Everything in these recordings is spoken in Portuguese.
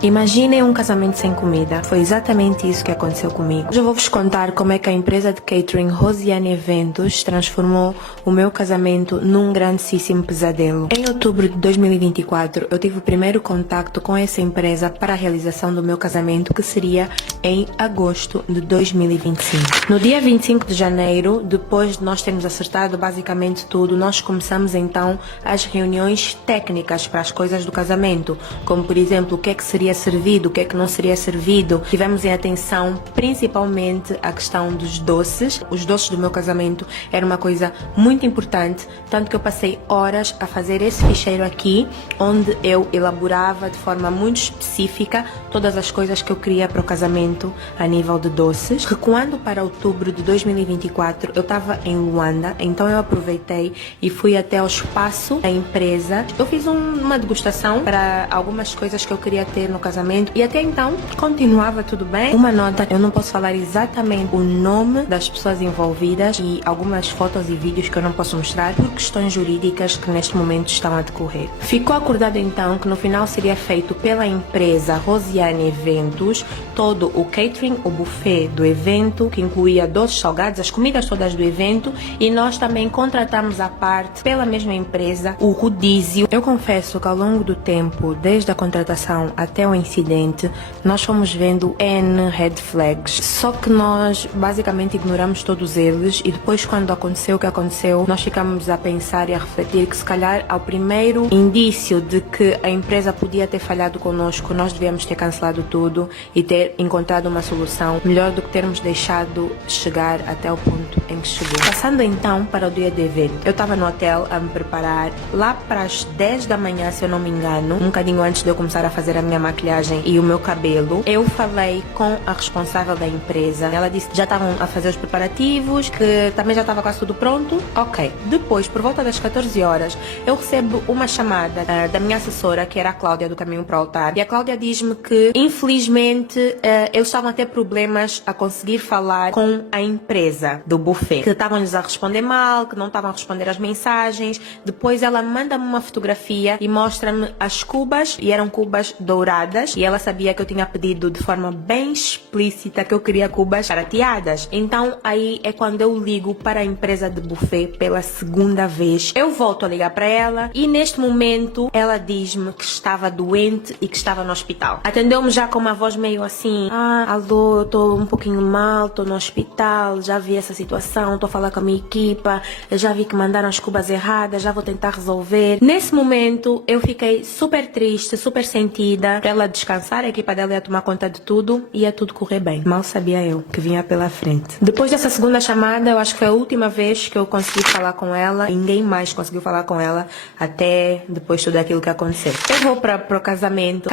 Imaginem um casamento sem comida. Foi exatamente isso que aconteceu comigo. Hoje eu vou-vos contar como é que a empresa de catering Rosiane Eventos transformou o meu casamento num grandíssimo pesadelo. Em outubro de 2024, eu tive o primeiro contacto com essa empresa para a realização do meu casamento, que seria em agosto de 2025. No dia 25 de janeiro, depois de nós termos acertado basicamente tudo, nós começamos então as reuniões técnicas para as coisas do casamento, como por exemplo, o que é que seria servido, o que é que não seria servido. Tivemos em atenção principalmente a questão dos doces. Os doces do meu casamento era uma coisa muito importante, tanto que eu passei horas a fazer esse ficheiro aqui, onde eu elaborava de forma muito específica todas as coisas que eu queria para o casamento a nível de doces. Recuando para outubro de 2024, eu estava em Luanda, então eu aproveitei e fui até ao espaço da empresa. Eu fiz uma degustação para algumas coisas que eu queria ter no casamento, e até então continuava tudo bem. Uma nota: eu não posso falar exatamente o nome das pessoas envolvidas e algumas fotos e vídeos que eu não posso mostrar por questões jurídicas que neste momento estão a decorrer. Ficou acordado então que no final seria feito pela empresa Rosiane Eventos todo o catering, o buffet do evento, que incluía doces, salgados, as comidas todas do evento, e nós também contratamos à parte pela mesma empresa o rodízio. Eu confesso que ao longo do tempo, desde a contratação até o incidente, nós fomos vendo N red flags, só que nós basicamente ignoramos todos eles, e depois, quando aconteceu o que aconteceu, nós ficamos a pensar e a refletir que se calhar ao primeiro indício de que a empresa podia ter falhado connosco, nós devíamos ter cancelado tudo e ter encontrado uma solução melhor do que termos deixado chegar até o ponto em que chegou. Passando então para o dia do evento, eu estava no hotel a me preparar lá para as 10 da manhã, se eu não me engano, um bocadinho antes de eu começar a fazer a minha maquilhagem e o meu cabelo. Eu falei com a responsável da empresa. Ela disse que já estavam a fazer os preparativos, que também já estava quase tudo pronto. Ok. Depois, por volta das 14 horas, eu recebo uma chamada da minha assessora, que era a Cláudia, do Caminho para o Altar. E a Cláudia diz-me que, infelizmente, eles estavam a ter problemas a conseguir falar com a empresa do buffet, que estavam-lhes a responder mal, que não estavam a responder as mensagens. Depois ela manda-me uma fotografia e mostra-me as cubas, e eram cubas douradas, e ela sabia que eu tinha pedido de forma bem explícita que eu queria cubas prateadas. Então aí é quando eu ligo para a empresa de buffet pela segunda vez. Eu volto a ligar para ela e neste momento ela diz-me que estava doente e que estava no hospital. Atendeu-me já com uma voz meio assim: alô, eu estou um pouquinho mal, estou no hospital, já vi essa situação, estou a falar com a minha equipa, eu já vi que mandaram as cubas erradas, já vou tentar resolver. Nesse momento eu fiquei super triste, super sentida. Para ela descansar, a equipa dela ia tomar conta de tudo e ia tudo correr bem. Mal sabia eu que vinha pela frente. Depois dessa segunda chamada, eu acho que foi a última vez que eu consegui falar com ela. Ninguém mais conseguiu falar com ela até depois de tudo aquilo que aconteceu. Eu vou para o casamento.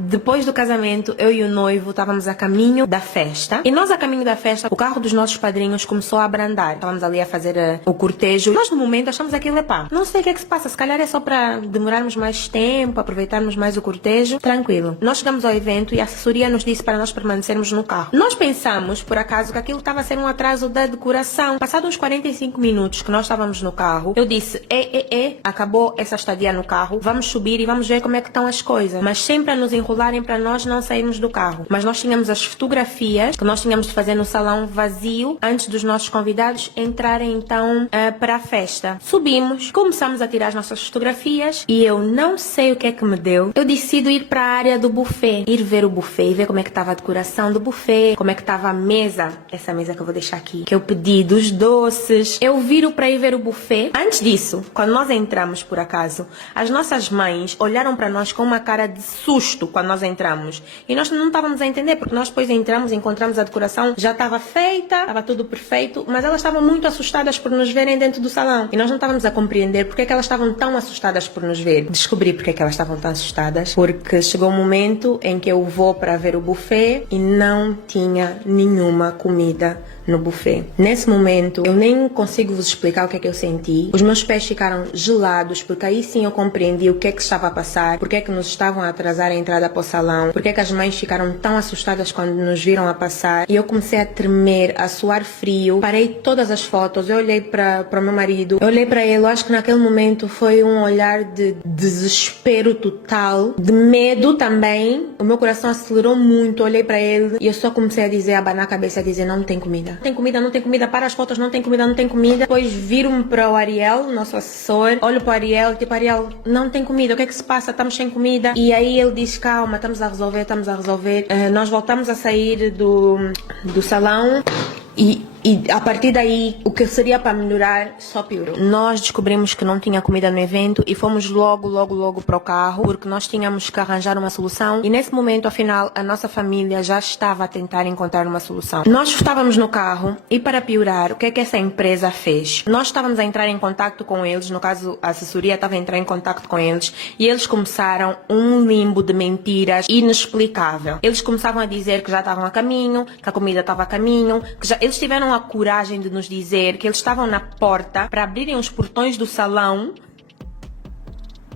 Depois do casamento, eu e o noivo estávamos a caminho da festa. E nós, a caminho da festa, o carro dos nossos padrinhos começou a abrandar. Estávamos ali a fazer o cortejo. Nós, no momento, achamos aquilo, não sei o que é que se passa. Se calhar é só para demorarmos mais tempo, aproveitarmos mais o cortejo. Tranquilo. Nós chegamos ao evento e a assessoria nos disse para nós permanecermos no carro. Nós pensamos, por acaso, que aquilo estava a ser um atraso da decoração. Passados uns 45 minutos que nós estávamos no carro, eu disse: acabou essa estadia no carro, vamos subir e vamos ver como é que estão as coisas. Mas sempre a nos enrolarem para nós não sairmos do carro. Mas nós tínhamos as fotografias que nós tínhamos de fazer no salão vazio antes dos nossos convidados entrarem então para a festa. Subimos, começamos a tirar as nossas fotografias e eu não sei o que é que me deu. Eu decido ir para a área do buffet, ir ver o buffet e ver como é que estava a decoração do buffet, como é que estava a mesa, essa mesa que eu vou deixar aqui, que eu pedi, dos doces. Eu viro para ir ver o buffet. Antes disso, quando nós entramos por acaso, as nossas mães olharam para nós com uma cara de susto quando nós entramos. E nós não estávamos a entender, porque nós depois entramos, encontramos a decoração, já estava feita, estava tudo perfeito, mas elas estavam muito assustadas por nos verem dentro do salão. E nós não estávamos a compreender porque é que elas estavam tão assustadas por nos ver. Descobri porque é que elas estavam tão assustadas, porque chegou um momento em que eu vou para ver o buffet e não tinha nenhuma comida no buffet. Nesse momento, eu nem consigo vos explicar o que é que eu senti. Os meus pés ficaram gelados, porque aí sim eu compreendi o que é que estava a passar, porque é que nos estavam a atrasar a entrada para o salão, porque é que as mães ficaram tão assustadas quando nos viram a passar. E eu comecei a tremer, a suar frio. Parei todas as fotos, eu olhei para o meu marido, eu olhei para ele. Eu acho que naquele momento foi um olhar de desespero total, de medo também, o meu coração acelerou muito, olhei pra ele e eu só comecei a dizer, a abanar a cabeça, a dizer, não tem comida. Não tem comida, não tem comida, para as fotos, não tem comida, não tem comida. Depois viro-me para o Ariel, nosso assessor, olho para o Ariel, tipo, Ariel, não tem comida, o que é que se passa? Estamos sem comida. E aí ele diz, calma, estamos a resolver, estamos a resolver. Nós voltamos a sair do salão e a partir daí, o que seria para melhorar só piorou. Nós descobrimos que não tinha comida no evento e fomos logo para o carro, porque nós tínhamos que arranjar uma solução. E nesse momento, afinal, a nossa família já estava a tentar encontrar uma solução. Nós estávamos no carro e, para piorar, o que é que essa empresa fez? Nós estávamos a entrar em contato com eles, no caso, a assessoria estava a entrar em contato com eles, e eles começaram um limbo de mentiras inexplicável. Eles começavam a dizer que já estavam a caminho, que a comida estava a caminho, que já eles tiveram a coragem de nos dizer que eles estavam na porta para abrirem os portões do salão,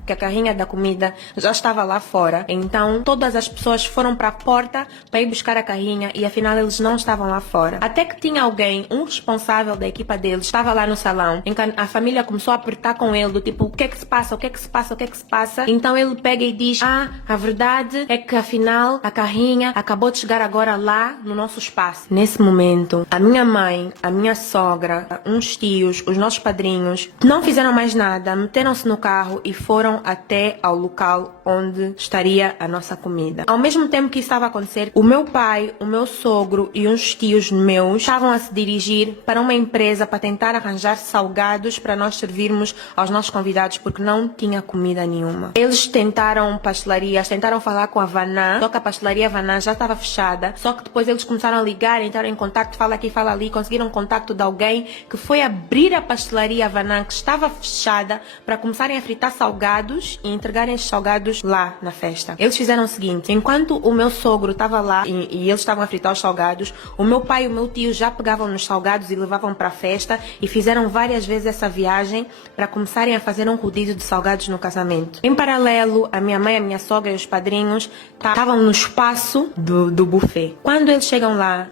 que a carrinha da comida já estava lá fora. Então todas as pessoas foram para a porta para ir buscar a carrinha e afinal eles não estavam lá fora. Até que tinha alguém, um responsável da equipa deles, estava lá no salão. Então a família começou a apertar com ele, do tipo, o que é que se passa, o que é que se passa, o que é que se passa. Então ele pega e diz, a verdade é que afinal a carrinha acabou de chegar agora lá no nosso espaço. Nesse momento, a minha mãe, a minha sogra, uns tios, os nossos padrinhos, não fizeram mais nada, meteram-se no carro e foram até ao local onde estaria a nossa comida. Ao mesmo tempo que isso estava a acontecer, o meu pai, o meu sogro e uns tios meus estavam a se dirigir para uma empresa para tentar arranjar salgados para nós servirmos aos nossos convidados, porque não tinha comida nenhuma. Eles tentaram pastelarias, tentaram falar com a Vanã, só que a pastelaria Vanã já estava fechada, só que depois eles começaram a ligar, entraram em contato, fala aqui, fala ali, conseguiram contato de alguém que foi abrir a pastelaria Vanã, que estava fechada, para começarem a fritar salgados e entregarem esses salgados lá na festa. Eles fizeram o seguinte, enquanto o meu sogro estava lá e eles estavam a fritar os salgados, o meu pai e o meu tio já pegavam nos salgados e levavam para a festa e fizeram várias vezes essa viagem para começarem a fazer um rodízio de salgados no casamento. Em paralelo, a minha mãe, a minha sogra e os padrinhos estavam no espaço do buffet. Quando eles chegam lá,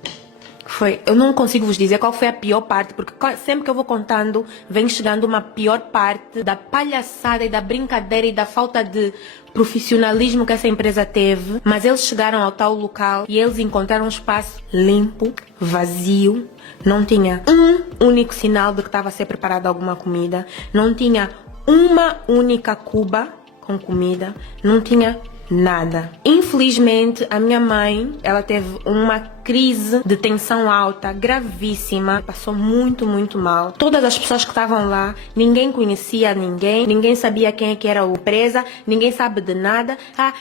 eu não consigo vos dizer qual foi a pior parte, porque sempre que eu vou contando, vem chegando uma pior parte da palhaçada e da brincadeira e da falta de profissionalismo que essa empresa teve. Mas eles chegaram ao tal local e eles encontraram um espaço limpo, vazio, não tinha um único sinal de que estava a ser preparada alguma comida, não tinha uma única cuba com comida, não tinha nada. Infelizmente, a minha mãe, ela teve uma crise de tensão alta, gravíssima, passou muito mal. Todas as pessoas que estavam lá, ninguém conhecia ninguém sabia quem é que era a empresa, ninguém sabe de nada.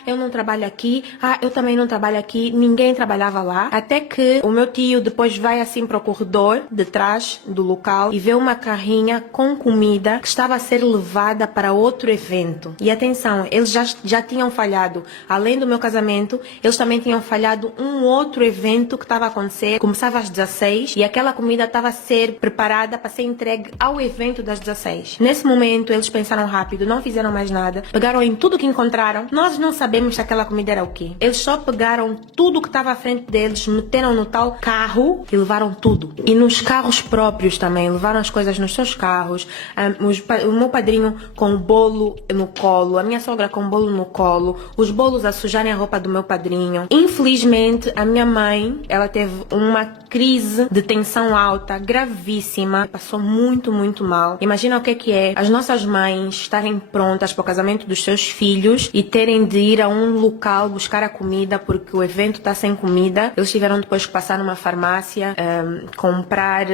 Eu não trabalho aqui, eu também não trabalho aqui, ninguém trabalhava lá. Até que o meu tio depois vai assim para o corredor de trás do local e vê uma carrinha com comida que estava a ser levada para outro evento. E atenção, eles já tinham falhado, além do meu casamento, eles também tinham falhado um outro evento que estava a acontecer, começava às 16 e aquela comida estava a ser preparada para ser entregue ao evento das 16. Nesse momento eles pensaram rápido, não fizeram mais nada, pegaram em tudo que encontraram. Nós não sabemos se aquela comida era o quê. Eles só pegaram tudo que estava à frente deles, meteram no tal carro e levaram tudo. E nos carros próprios também, levaram as coisas nos seus carros. O meu padrinho com o bolo no colo, a minha sogra com o bolo no colo, os bolos a sujarem a roupa do meu padrinho. Infelizmente, a minha mãe, ela teve uma crise de tensão alta, gravíssima. Passou muito mal. Imagina o que é as nossas mães estarem prontas para o casamento dos seus filhos e terem de ir a um local buscar a comida porque o evento está sem comida. Eles tiveram depois que passar numa farmácia, comprar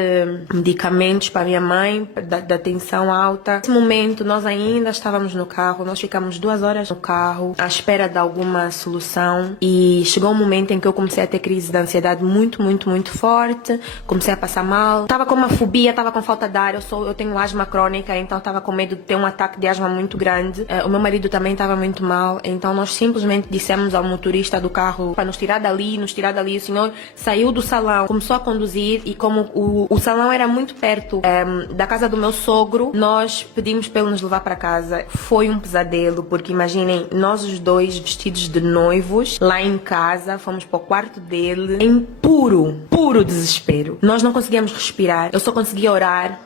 medicamentos para a minha mãe da tensão alta. Nesse momento, nós ainda estávamos no carro. Nós ficamos 2 horas no carro à espera de alguma solução e chegou um momento em que eu comecei a ter crise de ansiedade muito forte, comecei a passar mal, tava com uma fobia, tava com falta de ar, eu tenho asma crônica, então tava com medo de ter um ataque de asma muito grande. O meu marido também tava muito mal, então nós simplesmente dissemos ao motorista do carro para nos tirar dali, o senhor saiu do salão, começou a conduzir e como o salão era muito perto da casa do meu sogro, nós pedimos para ele nos levar para casa. Foi um pesadelo, porque imaginem, nós os dois dois vestidos de noivos lá em casa, fomos para o quarto dele em puro desespero. Nós não conseguíamos respirar, eu só conseguia orar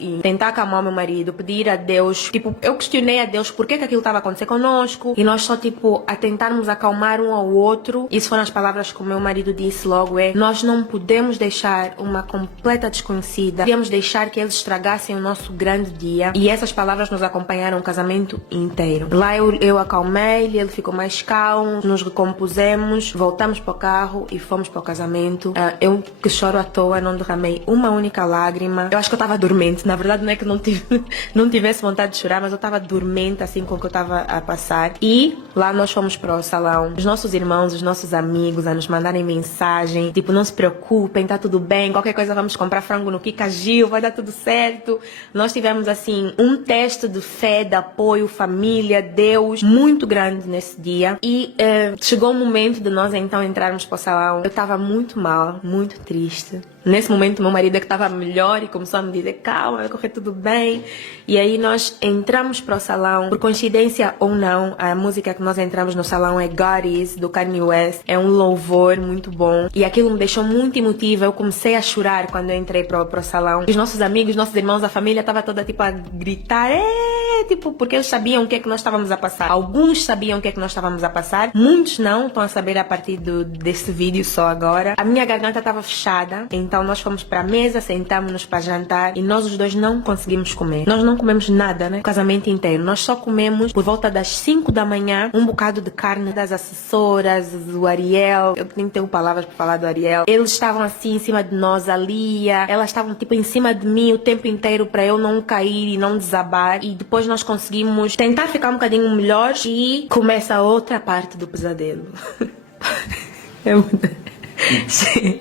e tentar acalmar o meu marido, pedir a Deus, tipo, eu questionei a Deus por que aquilo estava acontecendo conosco e nós só tipo a tentarmos acalmar um ao outro. Isso foram as palavras que o meu marido disse logo, nós não podemos deixar uma completa desconhecida, podíamos deixar que eles estragassem o nosso grande dia, e essas palavras nos acompanharam o casamento inteiro. Lá eu acalmei, ele ficou mais calmo, nos recompusemos, voltamos para o carro e fomos para o casamento. Eu que choro à toa, não derramei uma única lágrima. Eu acho que eu estava dormente, na verdade não é que não tivesse vontade de chorar, mas eu estava dormente assim com o que eu estava a passar. E lá nós fomos para o salão, os nossos irmãos, os nossos amigos a nos mandarem mensagem, tipo, não se preocupem, tá tudo bem, qualquer coisa vamos comprar frango no Kika Gil, vai dar tudo certo. Nós tivemos assim um teste de fé, de apoio, família, Deus, muito grande nesse dia. E chegou o momento de nós então entrarmos para o salão. Eu estava muito mal, muito triste. Nesse momento, meu marido é que estava melhor e começou a me dizer, calma, vai correr tudo bem. E aí nós entramos para o salão. Por coincidência ou não, a música que nós entramos no salão é God Is, do Kanye West. É um louvor muito bom. E aquilo me deixou muito emotiva. Eu comecei a chorar quando eu entrei para o salão. Os nossos amigos, nossos irmãos, a família estava toda tipo a gritar, tipo, porque eles sabiam o que é que nós estávamos a passar. Alguns sabiam o que é que nós estávamos a passar. Muitos não, estão a saber a partir desse vídeo só agora. A minha garganta estava fechada. Então nós fomos para a mesa, sentamos-nos para jantar e nós os dois não conseguimos comer. Nós não comemos nada, né? O casamento inteiro. Nós só comemos por volta das 5 da manhã um bocado de carne das assessoras, do Ariel. Eu nem tenho palavras para falar do Ariel. Eles estavam assim em cima de nós, a Lia. Elas estavam tipo em cima de mim o tempo inteiro para eu não cair e não desabar. E depois nós conseguimos tentar ficar um bocadinho melhor e começa a outra parte do pesadelo. É muito... Sim.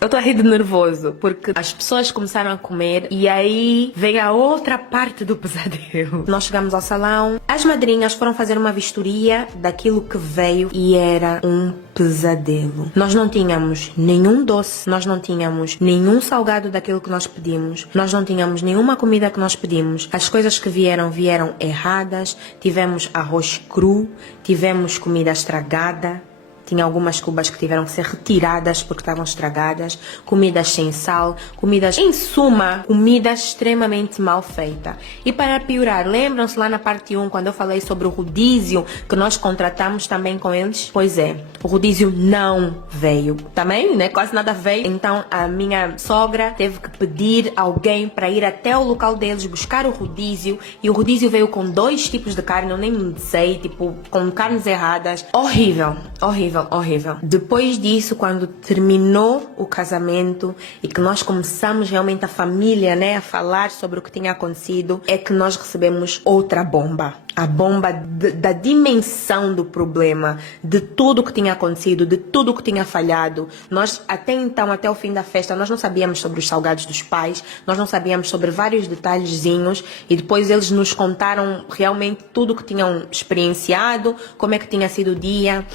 Eu tô a rir de nervoso, porque as pessoas começaram a comer e aí vem a outra parte do pesadelo. Nós chegamos ao salão, as madrinhas foram fazer uma vistoria daquilo que veio e era um pesadelo. Nós não tínhamos nenhum doce, nós não tínhamos nenhum salgado daquilo que nós pedimos, nós não tínhamos nenhuma comida que nós pedimos. As coisas que vieram erradas, tivemos arroz cru, tivemos comida estragada. Tinha algumas cubas que tiveram que ser retiradas porque estavam estragadas, comidas sem sal, comidas, em suma, comidas extremamente mal feitas. E para piorar, lembram-se lá na parte 1, quando eu falei sobre o rodízio que nós contratamos também com eles? Pois é, o rodízio não veio. Também, né? Quase nada veio. Então a minha sogra teve que pedir alguém para ir até o local deles buscar o rodízio. E o rodízio veio com 2 tipos de carne, eu nem sei, tipo, com carnes erradas. Horrível, horrível. Horrível. Depois disso, quando terminou o casamento e que nós começamos realmente a família, né, a falar sobre o que tinha acontecido, é que nós recebemos outra bomba. A bomba da dimensão do problema, de tudo o que tinha acontecido, de tudo o que tinha falhado. Nós, até então, até o fim da festa, nós não sabíamos sobre os salgados dos pais, nós não sabíamos sobre vários detalhezinhos e depois eles nos contaram realmente tudo o que tinham experienciado, como é que tinha sido o dia.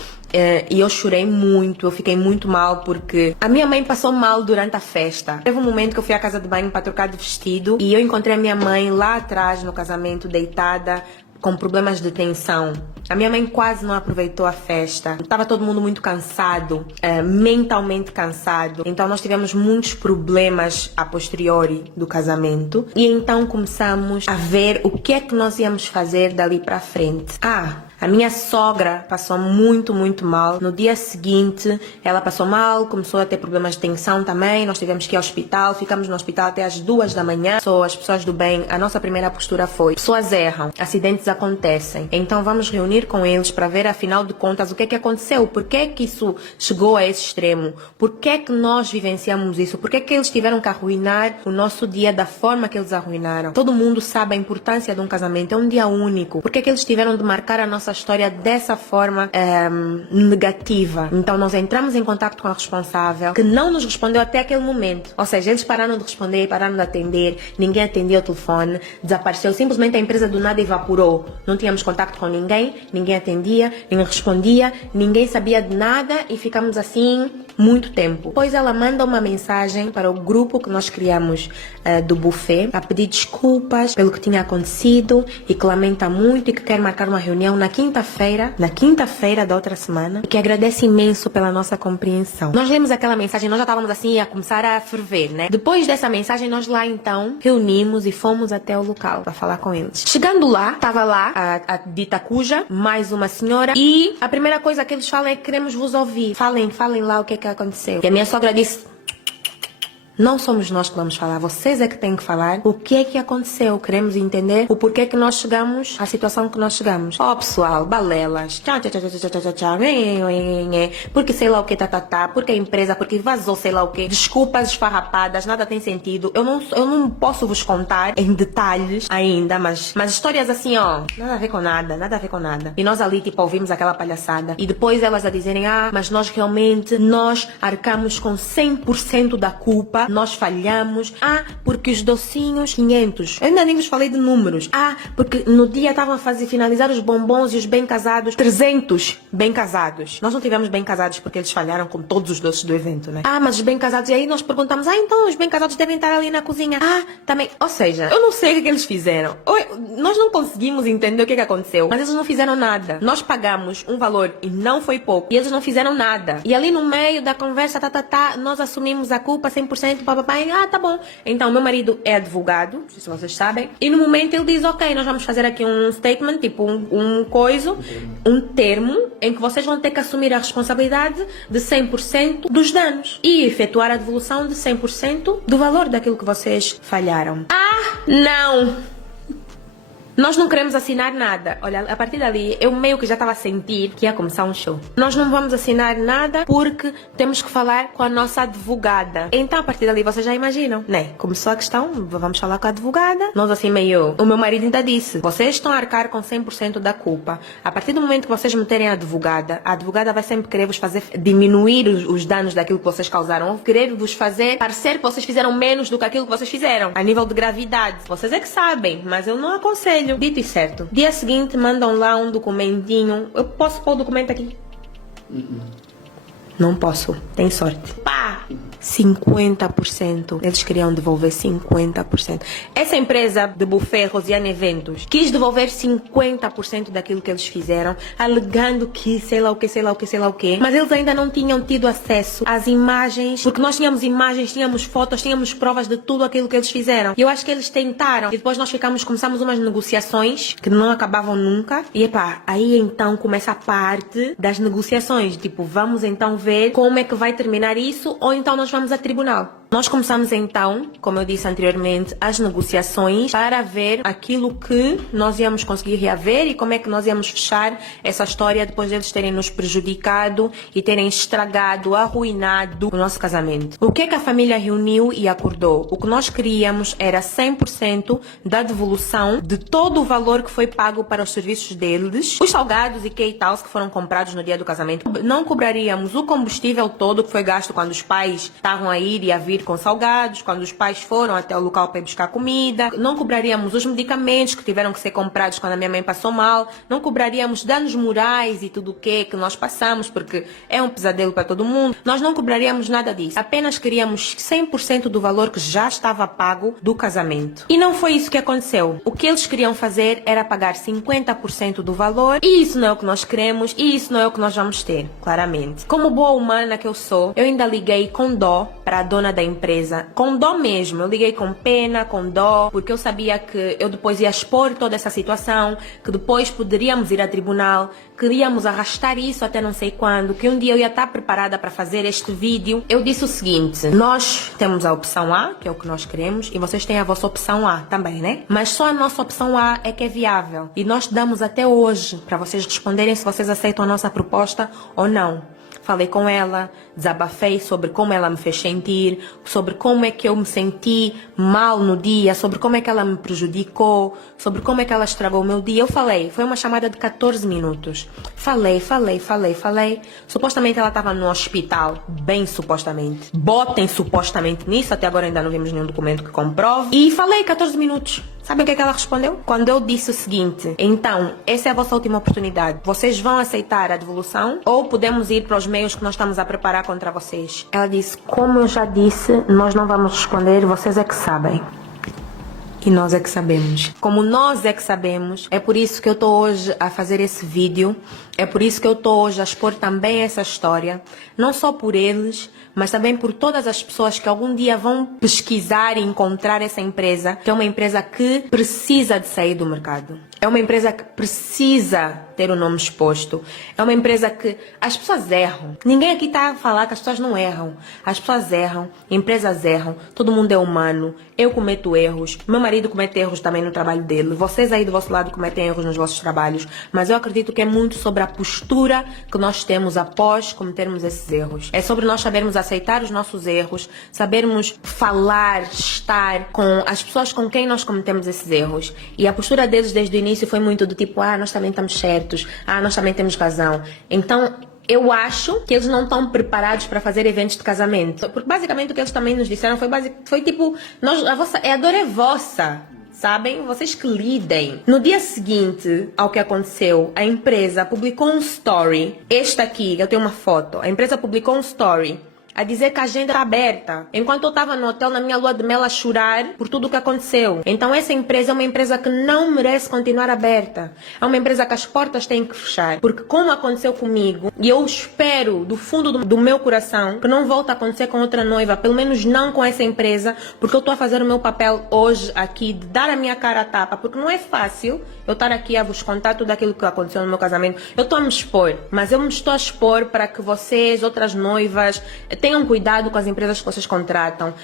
E eu chorei muito, eu fiquei muito mal porque a minha mãe passou mal durante a festa. Teve um momento que eu fui à casa de banho para trocar de vestido e eu encontrei a minha mãe lá atrás no casamento, deitada, com problemas de tensão. A minha mãe quase não aproveitou a festa. Estava todo mundo muito cansado, mentalmente cansado. Então nós tivemos muitos problemas a posteriori do casamento. E então começamos a ver o que é que nós íamos fazer dali para frente. A minha sogra passou muito, muito mal. No dia seguinte, ela passou mal, começou a ter problemas de tensão também. Nós tivemos que ir ao hospital, ficamos no hospital até às 2 da manhã. As pessoas do bem, a nossa primeira postura foi: pessoas erram, acidentes acontecem. Então vamos reunir com eles para ver, afinal de contas, o que é que aconteceu. Por que é que isso chegou a esse extremo? Por que é que nós vivenciamos isso? Por que é que eles tiveram que arruinar o nosso dia da forma que eles arruinaram? Todo mundo sabe a importância de um casamento, é um dia único. Por que é que eles tiveram de marcar a nossa história dessa forma negativa? Então nós entramos em contato com a responsável, que não nos respondeu até aquele momento. Ou seja, eles pararam de responder, pararam de atender, ninguém atendeu o telefone, desapareceu. Simplesmente a empresa do nada evaporou. começou, não tínhamos contato com ninguém, ninguém atendia, ninguém respondia, ninguém sabia de nada e ficamos assim muito tempo. Depois ela manda uma mensagem para o grupo que nós criamos do buffet a pedir desculpas pelo que tinha acontecido e que lamenta muito e que quer marcar uma reunião na quinta-feira da outra semana e que agradece imenso pela nossa compreensão. Nós lemos aquela mensagem, nós já estávamos assim a começar a ferver, né? Depois dessa mensagem, nós lá então reunimos e fomos até o local para falar com eles. Chegando lá, estava lá a dita cuja, mais uma senhora e a primeira coisa que eles falam é que queremos vos ouvir. Falem lá o que é que aconteceu. E a minha sogra disse: não somos nós que vamos falar, vocês é que têm que falar o que é que aconteceu. Queremos entender o porquê que nós chegamos à situação que nós chegamos. Pessoal, balelas, porque sei lá o que, porque a empresa, porque vazou sei lá o que, desculpas esfarrapadas, nada tem sentido. Eu não posso vos contar em detalhes ainda, mas histórias assim, ó, nada a ver com nada. E nós ali, tipo, ouvimos aquela palhaçada. E depois elas a dizerem: mas nós realmente, nós arcamos com 100% da culpa. Nós falhamos. Porque os docinhos, 500. Eu ainda nem vos falei de números. Porque no dia estavam a finalizar os bombons e os bem casados. 300 bem casados. Nós não tivemos bem casados porque eles falharam com todos os doces do evento, né? Mas os bem casados. E aí nós perguntamos: então os bem casados devem estar ali na cozinha. Também. Ou seja, eu não sei o que eles fizeram. Nós não conseguimos entender o que aconteceu. Mas eles não fizeram nada. Nós pagamos um valor e não foi pouco. E eles não fizeram nada. E ali no meio da conversa, nós assumimos a culpa 100%. Papai, tá bom. Então, meu marido é advogado, não sei se vocês sabem, e no momento ele diz: ok, nós vamos fazer aqui um statement, tipo um termo em que vocês vão ter que assumir a responsabilidade de 100% dos danos e efetuar a devolução de 100% do valor daquilo que vocês falharam. Não! Nós não queremos assinar nada. Olha, a partir dali, eu meio que já estava a sentir que ia começar um show. Nós não vamos assinar nada porque temos que falar com a nossa advogada. Então, a partir dali, vocês já imaginam, né? Começou a questão, vamos falar com a advogada. Nós assim meio... O meu marido ainda disse: vocês estão a arcar com 100% da culpa. A partir do momento que vocês meterem a advogada vai sempre querer vos fazer diminuir os danos daquilo que vocês causaram. Ou querer vos fazer parecer que vocês fizeram menos do que aquilo que vocês fizeram. A nível de gravidade. Vocês é que sabem, mas eu não aconselho. Dito e certo. Dia seguinte mandam lá um documentinho. Eu posso pôr o documento aqui? Não posso. Tem sorte. 50%. Eles queriam devolver 50%. Essa empresa de buffet Rosiane Eventos quis devolver 50% daquilo que eles fizeram, alegando que sei lá o que. Mas eles ainda não tinham tido acesso às imagens, porque nós tínhamos imagens, tínhamos fotos, tínhamos provas de tudo aquilo que eles fizeram. E eu acho que eles tentaram. E depois nós começamos umas negociações que não acabavam nunca. E aí então começa a parte das negociações. Tipo, vamos então ver como é que vai terminar isso, ou então nós vamos a tribunal. Nós começamos então, como eu disse anteriormente, as negociações para ver aquilo que nós íamos conseguir reaver e como é que nós íamos fechar essa história depois deles terem nos prejudicado e terem estragado, arruinado o nosso casamento. O que é que a família reuniu e acordou? O que nós queríamos era 100% da devolução de todo o valor que foi pago para os serviços deles, os salgados e que foram comprados no dia do casamento. Não cobraríamos o combustível todo que foi gasto quando os pais estavam a ir e a vir com salgados, quando os pais foram até o local para ir buscar comida. Não cobraríamos os medicamentos que tiveram que ser comprados quando a minha mãe passou mal. Não cobraríamos danos morais e tudo o que nós passamos, porque é um pesadelo para todo mundo. Nós não cobraríamos nada disso. Apenas queríamos 100% do valor que já estava pago do casamento. E não foi isso que aconteceu. O que eles queriam fazer era pagar 50% do valor, e isso não é o que nós queremos, e isso não é o que nós vamos ter, claramente. Como boa humana que eu sou, eu ainda liguei com dó para a dona da empresa, com dó mesmo. Eu liguei com pena, com dó, porque eu sabia que eu depois ia expor toda essa situação, que depois poderíamos ir a tribunal, queríamos arrastar isso até não sei quando, que um dia eu ia estar preparada para fazer este vídeo. Eu disse o seguinte: nós temos a opção A, que é o que nós queremos, e vocês têm a vossa opção A também, né? Mas só a nossa opção A é que é viável, e nós damos até hoje para vocês responderem se vocês aceitam a nossa proposta ou não. Falei com ela, desabafei sobre como ela me fez sentir, sobre como é que eu me senti mal no dia, sobre como é que ela me prejudicou, sobre como é que ela estragou o meu dia. Eu falei, foi uma chamada de 14 minutos. Falei. Supostamente ela estava no hospital, bem supostamente. Botem supostamente nisso, até agora ainda não vimos nenhum documento que comprove. E falei 14 minutos. Sabe o que é que ela respondeu? Quando eu disse o seguinte: então, essa é a vossa última oportunidade. Vocês vão aceitar a devolução ou podemos ir para os meios que nós estamos a preparar contra vocês? Ela disse: como eu já disse, nós não vamos responder, vocês é que sabem. E nós é que sabemos. Como nós é que sabemos, é por isso que eu estou hoje a fazer esse vídeo, é por isso que eu estou hoje a expor também essa história, não só por eles, mas também por todas as pessoas que algum dia vão pesquisar e encontrar essa empresa, que é uma empresa que precisa de sair do mercado. É uma empresa que precisa ter o nome exposto. É uma empresa que as pessoas erram. Ninguém aqui está a falar que as pessoas não erram. As pessoas erram, empresas erram, todo mundo é humano. Eu cometo erros, meu marido comete erros também no trabalho dele. Vocês aí do vosso lado cometem erros nos vossos trabalhos. Mas eu acredito que é muito sobre a postura que nós temos após cometermos esses erros. É sobre nós sabermos aceitar os nossos erros, sabermos falar, estar com as pessoas com quem nós cometemos esses erros. E a postura deles desde o início foi muito do tipo: nós também estamos certos, nós também temos razão. Então, eu acho que eles não estão preparados para fazer eventos de casamento. Porque basicamente o que eles também nos disseram foi tipo: a dor é vossa. Sabem? Vocês que lidem. No dia seguinte ao que aconteceu, a empresa publicou um story. Este aqui, eu tenho uma foto. A empresa publicou um story a dizer que a agenda está aberta. Enquanto eu estava no hotel, na minha lua de mel, a chorar por tudo o que aconteceu. Então essa empresa é uma empresa que não merece continuar aberta. É uma empresa que as portas têm que fechar. Porque como aconteceu comigo, e eu espero do fundo do meu coração que não volte a acontecer com outra noiva, pelo menos não com essa empresa, porque eu estou a fazer o meu papel hoje aqui, de dar a minha cara a tapa, porque não é fácil eu estar aqui a vos contar tudo aquilo que aconteceu no meu casamento. Eu estou a me expor, mas eu me estou a expor para que vocês, outras noivas, tenham cuidado com as empresas que vocês contratam,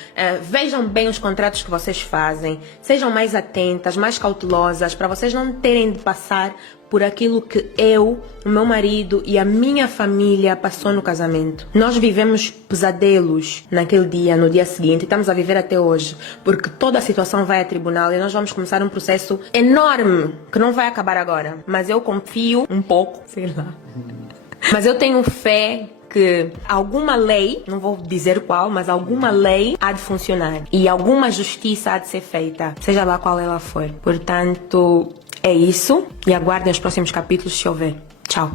vejam bem os contratos que vocês fazem, sejam mais atentas, mais cautelosas, para vocês não terem de passar por aquilo que eu, o meu marido e a minha família passou no casamento. Nós vivemos pesadelos naquele dia, no dia seguinte, e estamos a viver até hoje, porque toda a situação vai a tribunal e nós vamos começar um processo enorme, que não vai acabar agora. Mas eu confio um pouco, sei lá. Mas eu tenho fé que alguma lei, não vou dizer qual, mas alguma lei há de funcionar e alguma justiça há de ser feita, seja lá qual ela for. Portanto, é isso e aguardem os próximos capítulos se houver. Tchau.